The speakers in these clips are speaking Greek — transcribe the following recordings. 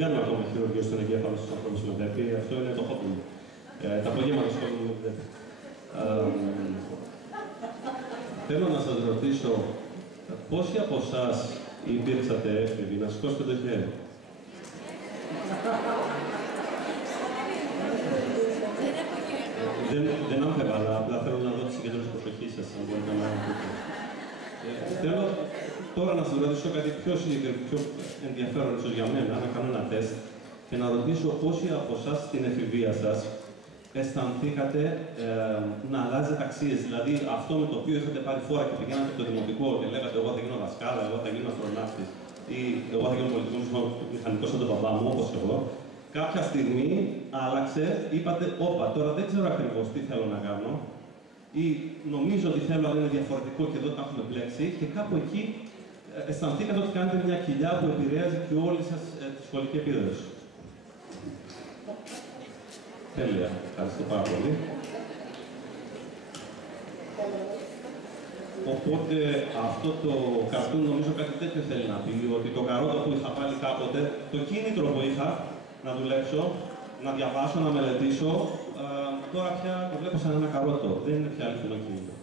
κάνω ακόμα χειρουργείο στον εγκέφαλο στους ανθρώπους με ΔΕΠΗ, αυτό είναι το χόμπι μου. Τα απογεύματα ασχολούμαι με ΔΕΠΗ. Θέλω να σας ρωτήσω, πόσοι από εσάς υπήρξατε έφηβοι, να σηκώσετε το χέρι. Δεν άμφευα, απλά θέλω να δω τη συγκέντρωση προσοχής σας, αν μπορείτε να πείτε. Θέλω τώρα να σας ρωτήσω κάτι πιο ενδιαφέρον ίσως για μένα, να κάνω ένα τεστ και να ρωτήσω πόσοι από εσάς στην εφηβεία σας αισθανθήκατε να αλλάζετε αξίες. Δηλαδή αυτό με το οποίο είχατε πάρει φόρα και πηγαίνατε από το δημοτικό και λέγατε εγώ θα γίνω δασκάλα, εγώ θα γίνω αστροναύτης ή εγώ θα γίνω πολιτικός μηχανικός σαν τον παπά μου, όπως εγώ. Κάποια στιγμή άλλαξε, είπατε, όπα, τώρα δεν ξέρω ακριβώς τι θέλω να κάνω ή νομίζω ότι θέλω αλλά είναι διαφορετικό και εδώ τα έχουμε μπλέξει και κάπου εκεί αισθανθήκατε ότι κάνετε μια κοιλιά που επηρέαζε και όλη σας τη σχολική επίδοση. Τέλεια. Ευχαριστώ πάρα πολύ. Οπότε αυτό το καρτούν νομίζω κάτι τέτοιο θέλει να πει, ότι το καρότο που είχα πάλι κάποτε, το κίνητρο που είχα να δουλέψω, να διαβάσω, να μελετήσω, τώρα πια το βλέπω σαν ένα καρότο. Δεν είναι πια αληθινό κίνητρο.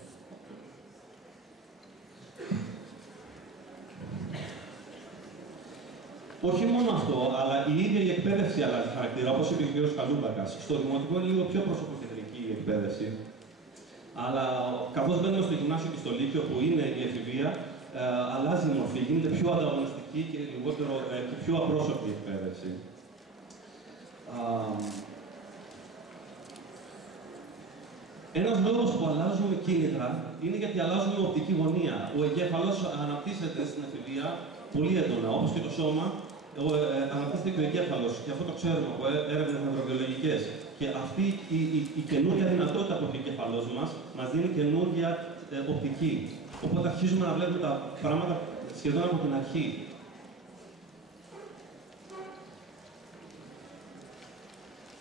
Όχι μόνο αυτό, αλλά η ίδια η εκπαίδευση αλλάζει χαρακτήρα, όπως είπε ο κ. Καλούμπακας. Στο δημοτικό είναι λίγο πιο προσωποκεντρική η εκπαίδευση. Αλλά καθώς μπαίνουμε στο γυμνάσιο και στο λύκειο, που είναι η εφηβεία, αλλάζει η μορφή, γίνεται πιο ανταγωνιστική και πιο απρόσωπη η εκπαίδευση. Ένας λόγος που αλλάζουμε κίνητρα είναι γιατί αλλάζουμε οπτική γωνία. Ο εγκέφαλος αναπτύσσεται στην εφηβεία πολύ έντονα, όπως και το σώμα. Αναπτύσσεται και ο εγκέφαλος, και αυτό το ξέρουμε από έρευνες νευροβιολογικές. Και αυτή η καινούργια δυνατότητα που έχει ο εγκέφαλός μας δίνει καινούργια οπτική. Οπότε αρχίζουμε να βλέπουμε τα πράγματα σχεδόν από την αρχή.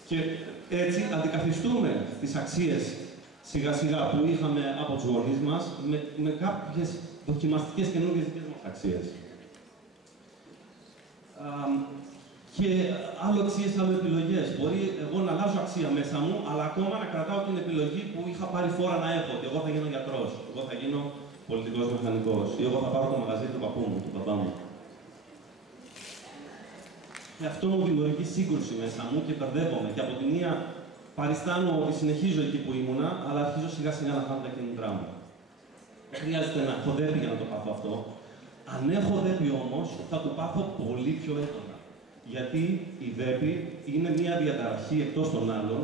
Και έτσι αντικαθιστούμε τις αξίες σιγά-σιγά που είχαμε από τους γονείς μας με κάποιες δοκιμαστικές καινούργιες δικές μας αξίες. Και άλλο αξίες, άλλο επιλογές. Μπορεί εγώ να αλλάζω αξία μέσα μου, αλλά ακόμα να κρατάω την επιλογή που είχα πάρει φόρα να έχω. Ότι εγώ θα γίνω γιατρός, εγώ θα γίνω πολιτικός μηχανικός, ή εγώ θα πάρω το μαγαζί του παππού μου, του παπά μου. Και αυτό μου δημιουργεί σύγκρουση μέσα μου και μπερδεύομαι. Και από τη μία παριστάνω ότι συνεχίζω εκεί που ήμουνα, αλλά αρχίζω σιγά-σιγά να χάνω τα κίνητρά μου. Δεν χρειάζεται να έχω δέπη για να το πάθω αυτό. Αν έχω δέπη όμως, θα το πάθω πολύ πιο έντονα. Γιατί η δέπη είναι μια διαταραχή εκτός των άλλων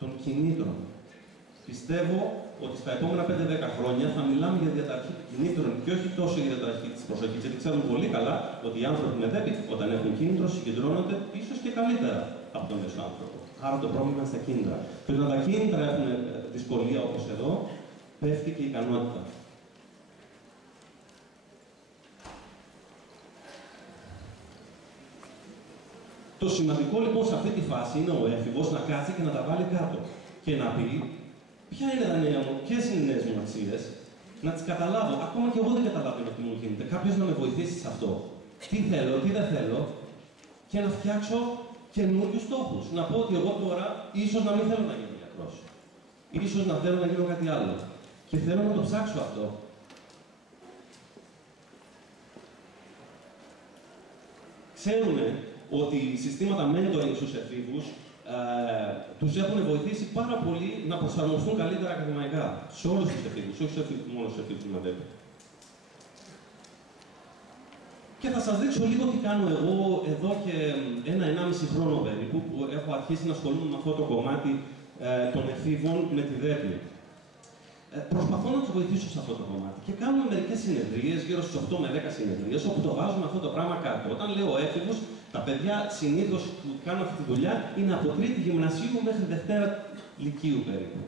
των κινήτρων. Πιστεύω ότι στα επόμενα 5-10 χρόνια θα μιλάμε για διαταραχή των κινήτρων και όχι τόσο για διαταραχή της προσοχής. Γιατί ξέρουμε πολύ καλά ότι οι άνθρωποι με δέπη, όταν έχουν κίνητρο, συγκεντρώνονται ίσως και καλύτερα από τον μέσο άνθρωπο. Άρα το πρόβλημα είναι στα κίνητρα. Και όταν τα κίνητρα έχουν δυσκολία όπως εδώ, πέφτει και η ικανότητα. Το σημαντικό λοιπόν σε αυτή τη φάση είναι ο έφηβος να κάτσει και να τα βάλει κάτω και να πει ποια είναι τα νέα μου, ποιες είναι οι νέες μου αξίες, να τις καταλάβω. Ακόμα και εγώ δεν καταλαβαίνω τι μου γίνεται. Κάποιος να με βοηθήσει σε αυτό. Τι θέλω, τι δεν θέλω, και να φτιάξω καινούριους στόχους. Να πω ότι εγώ τώρα ίσως να μην θέλω να γίνω γιατρός. Ίσως να θέλω να γίνω κάτι άλλο. Και θέλω να το ψάξω αυτό. Ξέρουμε ότι συστήματα mentoring στους εφήβους τους έχουν βοηθήσει πάρα πολύ να προσαρμοστούν καλύτερα ακαδημαϊκά. Σε όλους τους εφήβους, όχι μόνο στους εφήβους με ΔΕΠΗ. Και θα σας δείξω λίγο τι κάνω εγώ εδώ και 1-1,5 χρόνο περίπου, που έχω αρχίσει να ασχολούμαι με αυτό το κομμάτι των εφήβων με τη ΔΕΠΗ. Προσπαθώ να τους βοηθήσω σε αυτό το κομμάτι. Και κάνουμε μερικές συνεδρίες, γύρω στις 8 με 10 συνεδρίες, όπου το βάζουμε αυτό το πράγμα κάτω. Όταν λέω έφηβους, τα παιδιά συνήθως που κάνουν αυτή τη δουλειά είναι από τρίτη γυμνασίου μέχρι Δευτέρα Λυκείου περίπου.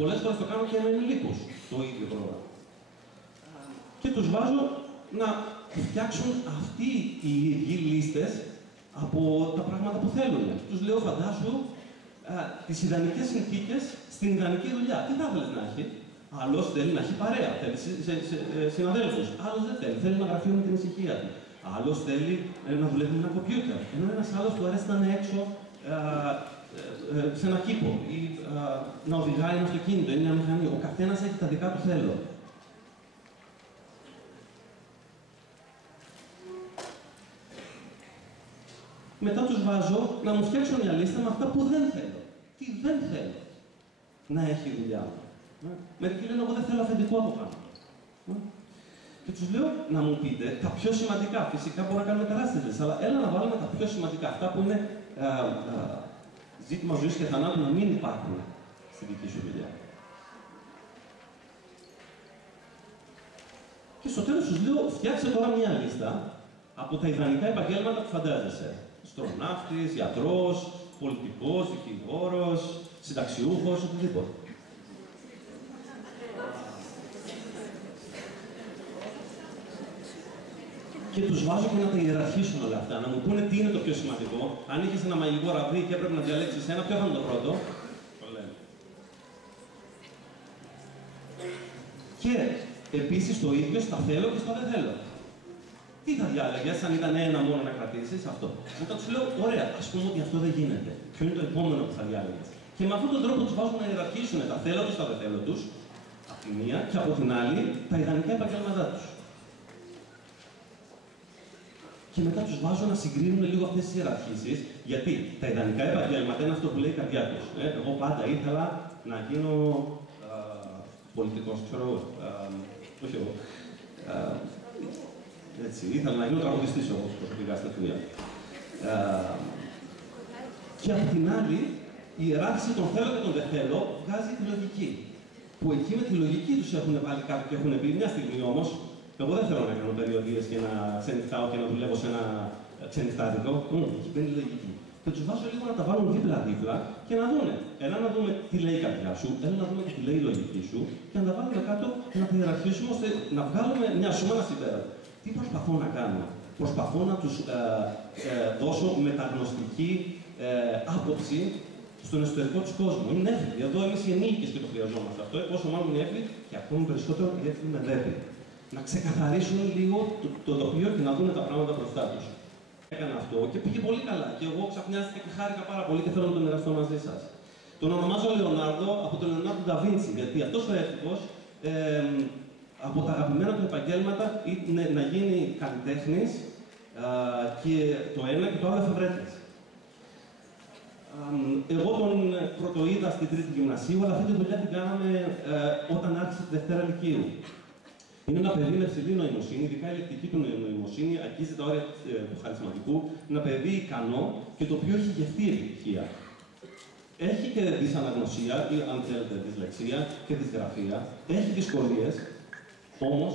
Πολλές φορές το κάνω και με ενηλίκους, το ίδιο πρόγραμμα. Και τους βάζω να φτιάξουν αυτοί οι ίδιοι λίστες από τα πράγματα που θέλουν. Τους λέω, φαντάσου τις ιδανικές συνθήκες στην ιδανική δουλειά. Τι θα ήθελες να έχει? Άλλος θέλει να έχει παρέα, θέλει συναδέλφους. Άλλος δεν θέλει, θέλει ένα γραφείο με την ησυχία του. Άλλος θέλει να δουλεύει με ένα κομπιούτερ. Ενώ ένας άλλος του αρέσει να είναι έξω σε ένα κήπο ή να οδηγάει ένα αυτοκίνητο ή μια μηχανή. Ο καθένας έχει τα δικά του θέλω. Μετά τους βάζω να μου φτιάξουν μια λίστα με αυτά που δεν θέλω. Τι δεν θέλω να έχει η δουλειά μου. Μερικοί λένε, εγώ δεν θέλω αφεντικό από πάνω. Και τους λέω να μου πείτε τα πιο σημαντικά. Φυσικά μπορούμε να κάνουμε τεράστιες λίστες, αλλά έλα να βάλουμε τα πιο σημαντικά. Αυτά που είναι ζήτημα ζωής και θανάτου να μην υπάρχουν στη δική σου δουλειά. Και στο τέλος τους λέω, φτιάξε τώρα μια λίστα από τα ιδανικά επαγγέλματα που φαντάζεσαι. Αστροναύτης, γιατρός, πολιτικός, δικηγόρος, συνταξιούχος, οτιδήποτε. Και τους βάζω και να τα ιεραρχήσουν όλα αυτά, να μου πούνε τι είναι το πιο σημαντικό. Αν είχες ένα μαγικό ραβδί και έπρεπε να διαλέξεις ένα, ποιο θα είναι το πρώτο. Το λένε. Και επίσης το ίδιο στα θέλω και στα δεν θέλω. Τι θα διάλεγες, αν ήταν ένα μόνο να κρατήσεις, αυτό. Μετά τους λέω, ωραία, ας πούμε ότι αυτό δεν γίνεται. Ποιο είναι το επόμενο που θα διάλεγες. Και με αυτόν τον τρόπο τους βάζω να ιεραρχήσουν τα θέλω τους, τα δεν θέλω τους, από τη μία και από την άλλη τα ιδανικά επαγγέλματά τους. Και μετά τους βάζω να συγκρίνουν λίγο αυτές τις ιεραρχήσεις, γιατί τα ιδανικά επαγγέλματα είναι αυτό που λέει η καρδιά τους. Εγώ πάντα ήθελα να γίνω πολιτικός, ξέρω εγώ. Όχι εγώ. Έτσι, ήθελα να γίνω τραγουδιστής εγώ προσωπικά στην Αθήνα. Και από την άλλη, η ιεράρχηση των θέλω και των δεν θέλω βγάζει τη λογική. Που εκεί με τη λογική τους έχουν βάλει κάτω και έχουν πει μια στιγμή όμως. Εγώ δεν θέλω να κάνω περιοδίες και να ξενυχτάω και να δουλεύω σε ένα ξενυχτάδικο. Εκεί μπαίνει η λογική. Και τους βάζω λίγο να τα βάλουν δίπλα-δίπλα και να δούνε. Έλα να δούμε τι λέει η καρδιά σου, έλα να δούμε τι λέει η λογική σου και να τα βάλουμε κάτω και να τα ιεραρχήσουμε ώστε να βγάλουμε μια σούμα ένα συμπέρασμα. Τι προσπαθώ να κάνω. Προσπαθώ να τους δώσω μεταγνωστική άποψη στον εσωτερικό τους κόσμο. Είναι έφηβοι. Εδώ εμείς οι ενήλικες και το χρειαζόμαστε αυτό. Πόσο μάλλον οι έφηβοι και ακόμη περισσότερο οι έφηβοι με δέπη. Να ξεκαθαρίσουν λίγο το τοπίο και να δουν τα πράγματα μπροστά τους. Έκανα αυτό και πήγε πολύ καλά. Και εγώ ξαφνιάστηκα και χάρηκα πάρα πολύ και θέλω να το μοιραστώ μαζί σας. Τον ονομάζω Λεωνάρδο από τον Λεωνάρδο Νταβίντσι, γιατί αυτός ο έφηβος από τα αγαπημένα του επαγγέλματα είναι να γίνει καλλιτέχνης και το ένα και το άλλο εφευρέτης. Εγώ τον πρωτοείδα στην Τρίτη Γυμνασίου, αλλά αυτή τη δουλειά την κάναμε όταν άρχισε τη Δευτέρα Λυκείου. Είναι ένα παιδί με ψηλή νοημοσύνη, ειδικά η λεκτική του νοημοσύνη, αγγίζει τα όρια του χαρισματικού. Ένα παιδί ικανό και το οποίο έχει γευτεί επιτυχία. Έχει και δυσαναγνωσία, ή αν θέλετε, δυσλεξία και δυσγραφία. Έχει δυσκολίες, όμως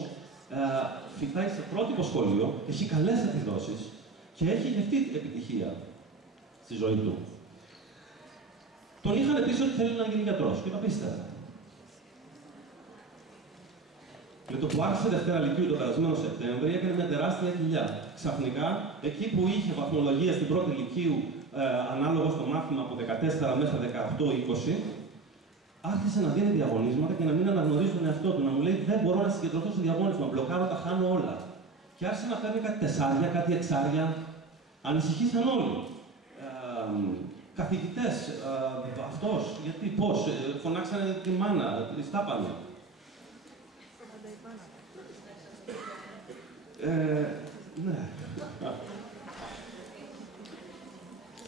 φυτάει σε πρότυπο σχολείο, έχει καλές επιδόσεις και έχει γευτεί επιτυχία στη ζωή του. Τον είχαν πει ότι θέλει να γίνει γιατρός και το πίστευε. Με το που άρχισε Δευτέρα Λυκείου τον περασμένο Σεπτέμβρη, έκανε μια τεράστια κοιλιά. Ξαφνικά, εκεί που είχε βαθμολογία στην πρώτη Λυκείου, ανάλογο στο μάθημα από 14 μέχρι 18-20, άρχισε να δίνει διαγωνίσματα και να μην αναγνωρίζει τον εαυτό του. Να μου λέει: δεν μπορώ να συγκεντρωθώ στο διαγώνισμα, μπλοκάρω, τα χάνω όλα. Και άρχισε να παίρνει κάτι τεσσάρια, κάτι εξάρια. Ανησυχήσαν όλοι. Καθηγητές, αυτός, γιατί, πώς, φωνάξανε τη μάνα, τη στάπανε. Ναι.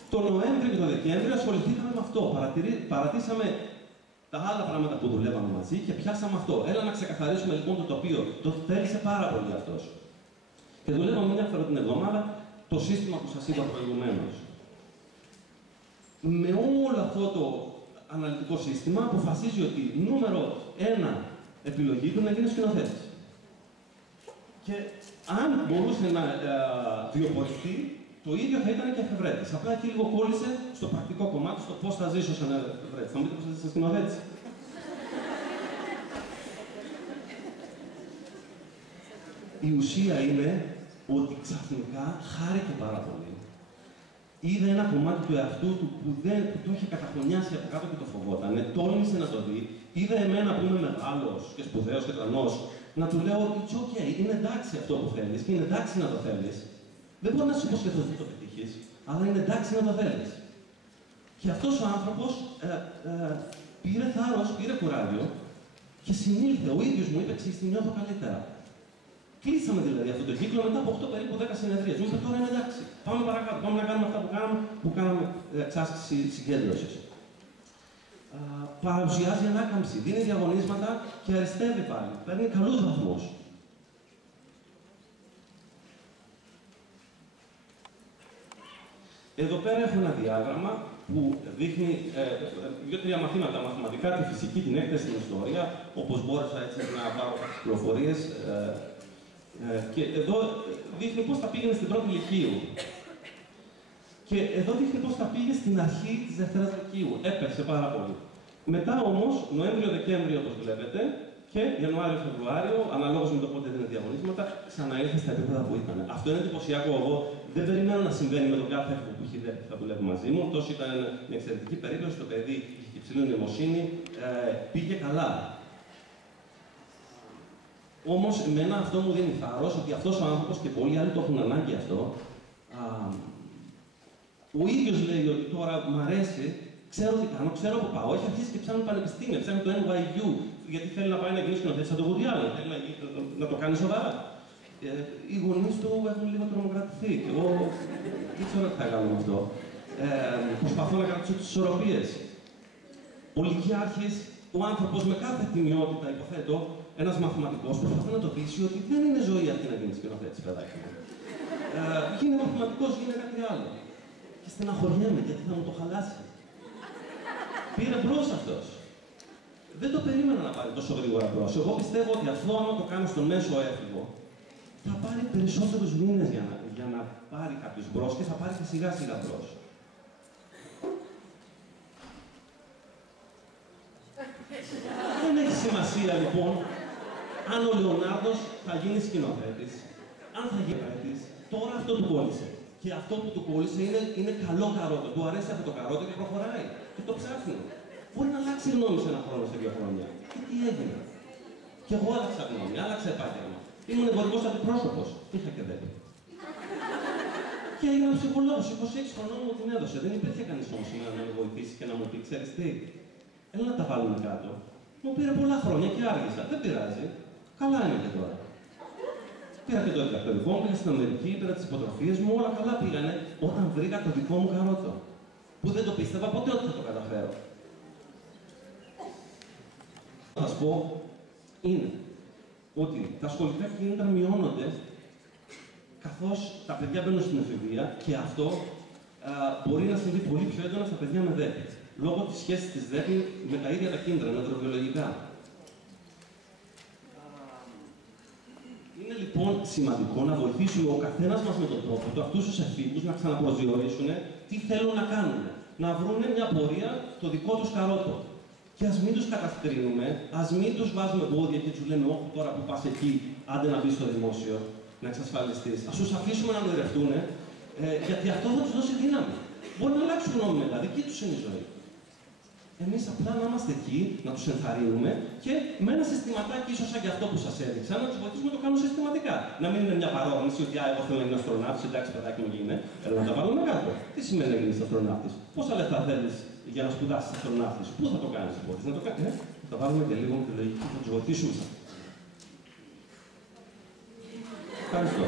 Το Νοέμβριο και το Δεκέμβριο ασχοληθήκαμε με αυτό. Παρατήσαμε τα άλλα πράγματα που δουλεύαμε μαζί και πιάσαμε αυτό. Έλα να ξεκαθαρίσουμε λοιπόν το τοπίο. Το θέλησε πάρα πολύ αυτός. Και δουλεύαμε μια φορά την εβδομάδα το σύστημα που σας είπα προηγουμένως. Με όλο αυτό το αναλυτικό σύστημα αποφασίζει ότι νούμερο 1 επιλογή του να γίνει σκηνοθέτης. Και αν μπορούσε να βιοπορηθεί, το ίδιο θα ήταν και εφευρέτης. Απλά εκεί λίγο κόλλησε στο πρακτικό κομμάτι, στο πώς θα ζήσω σαν εφευρέτης. Θα μου πείτε πώς θα ζήσω σαν σκηνοθέτης. Η ουσία είναι ότι ξαφνικά χάρηκε πάρα πολύ. Είδε ένα κομμάτι του εαυτού του που το είχε καταχρονιάσει από κάτω και το φοβόταν. Τόλμησε να το δει. Είδε εμένα που είμαι μεγάλος και σπουδαίος και τρανός να του λέω it's okay, είναι εντάξει αυτό που θέλεις και είναι εντάξει να το θέλεις. Δεν μπορώ να σου υποσχεθώ ότι το πετύχεις, αλλά είναι εντάξει να το θέλεις. Και αυτός ο άνθρωπος πήρε θάρρος, πήρε κουράγιο και συνήλθε. Ο ίδιος μου είπε: ξέρεις τι, νιώθω καλύτερα. Κλείσαμε δηλαδή αυτό το κύκλο μετά από 8 περίπου 10 συνεδρίες. Μου είπε: τώρα είναι εντάξει. Πάμε παρακάτω. Πάμε να κάνουμε αυτά που κάναμε εξάσκηση συγκέντρωσης. Παρουσιάζει ανάκαμψη, δίνει διαγωνίσματα και αριστεύει πάλι. Παίρνει καλούς βαθμούς. Εδώ πέρα έχω ένα διάγραμμα που δείχνει 2-3 μαθήματα μαθηματικά, τη φυσική, την έκθεση, την ιστορία, όπως μπόρεσα έτσι να πάρω πληροφορίες. Και εδώ δείχνει πώς τα πήγαινε στην πρώτη λυκείου. Και εδώ δείχνει πώς τα πήγε στην αρχή της δεύτερας λυκείου. Έπεσε πάρα πολύ. Μετά όμως, Νοέμβριο-Δεκέμβριο, όπως βλέπετε, και Ιανουάριο-Φεβρουάριο, αναλόγως με το πότε δίνει διαγωνίσματα, ξαναήρθε στα επίπεδα που ήταν. Αυτό είναι εντυπωσιακό. Εγώ δεν περιμένω να συμβαίνει με τον κάθε που έχει δει θα δουλεύει μαζί μου. Τόσο ήταν μια εξαιρετική περίπτωση. Το παιδί είχε υψηλή νοημοσύνη, πήγε καλά. Όμως, εμένα αυτό μου δίνει θάρρος ότι αυτός ο άνθρωπος και πολλοί άλλοι το έχουν ανάγκη αυτό. Ο ίδιος λέει ότι τώρα μου αρέσει, ξέρω τι κάνω, ξέρω που πάω. Έχει αρχίσει και ψάχνει πανεπιστήμια, ψάχνει το NYU, γιατί θέλει να πάει να γίνει σκηνοθέτης σαν το Woody Allen, θέλει να το κάνει σοβαρά. Οι γονείς του έχουν λίγο τρομοκρατηθεί και εγώ δεν ξέρω τι θα κάνω με αυτό. Προσπαθώ να κρατήσω τις ισορροπίες. Ο Λυκειάρχης, ο άνθρωπος με κάθε τιμιότητα, υποθέτω, ένας μαθηματικός, προσπαθεί να το πείσει ότι δεν είναι ζωή αυτή να γίνει σκηνοθέτης, παιδάκι μου. Γίνει μαθηματικός, γίνει κάτι άλλο. Και στεναχωριέμαι γιατί θα μου το χαλάσει. Πήρε μπρος αυτός. Δεν το περίμενα να πάρει τόσο γρήγορα μπρος. Εγώ πιστεύω ότι αυτό, άμα το κάνω στον μέσο έφηβο, θα πάρει περισσότερους μήνες για να πάρει κάποιος μπρος και θα πάρει και σιγά σιγά μπρος. Δεν έχει σημασία λοιπόν αν ο Λεωνάρδος θα γίνει σκηνοθέτης, αν θα γίνει σκηνοθέτης. Τώρα αυτό του κόλλησε. Και αυτό που του κόλλησε είναι καλό καρότο. Του αρέσει αυτό το καρότο και προχωράει. Και το ψάχνει. Μπορεί να αλλάξει γνώμη σε ένα χρόνο, σε 2 χρόνια. Και τι έγινε. Και εγώ άλλαξα γνώμη, άλλαξα επάγγελμα. Ήμουν εμπορικός αντιπρόσωπος. Είχα και δέκα. Και έγινα ψυχολόγος. 26 χρονών μου την έδωσε. Δεν υπήρχε κανείς όμως σήμερα να με βοηθήσει και να μου πει: ξέρεις τι, έλα να τα βάλουμε κάτω. Μου πήρε πολλά χρόνια και άργησα. Δεν πειράζει. Καλά είναι και τώρα. Πήρα και το διδακτορικό μου, πήγα στην Αμερική, πήρα τις υποτροφίες μου, όλα καλά πήγανε όταν βρήκα το δικό μου καρότο. Που δεν το πίστευα ποτέ ότι θα το καταφέρω. Θα σας πω είναι ότι τα σχολικά κίνητρα μειώνονται καθώς τα παιδιά μπαίνουν στην εφηβεία και αυτό μπορεί να συμβεί πολύ πιο έντονα στα παιδιά με ΔΕΠ. Λόγω της σχέσης της ΔΕΠ με τα ίδια τα κίνητρα, νευροβιολογικά. Είναι λοιπόν σημαντικό να βοηθήσουμε ο καθένας μας με τον τρόπο του αυτούς τους εφήβους να ξαναπροσδιορίσουν τι θέλουν να κάνουν. Να βρουν μια πορεία στο δικό τους καρότο. Και ας μην τους καταστρίνουμε, ας μην τους βάζουμε εμπόδια και τους λέμε: όχι, τώρα που πας εκεί, άντε να μπεις στο δημόσιο, να εξασφαλιστείς. Ας τους αφήσουμε να ονειρευτούν, γιατί αυτό θα τους δώσει δύναμη. Μπορεί να αλλάξουν γνώμη μετά, δική τους είναι η ζωή. Εμείς απλά να είμαστε εκεί, να τους ενθαρρύνουμε και με ένα συστηματάκι, ίσως σαν και αυτό που σας έδειξα, να τους βοηθήσουμε να το κάνουν συστηματικά. Να μην είναι μια παρόρμηση ότι εγώ θέλω να γίνω αστροναύτης, εντάξει, παιδάκι μου γίνει, αλλά να τα βάλουμε κάτω. Τι σημαίνει να γίνεις αστροναύτης, πόσα λεφτά θέλεις για να σπουδάσεις αστροναύτης, πού θα το κάνεις, μπορείς να το κάνεις. Θα βάλουμε και λίγο τη λογική και θα τους βοηθήσουμε. Ευχαριστώ.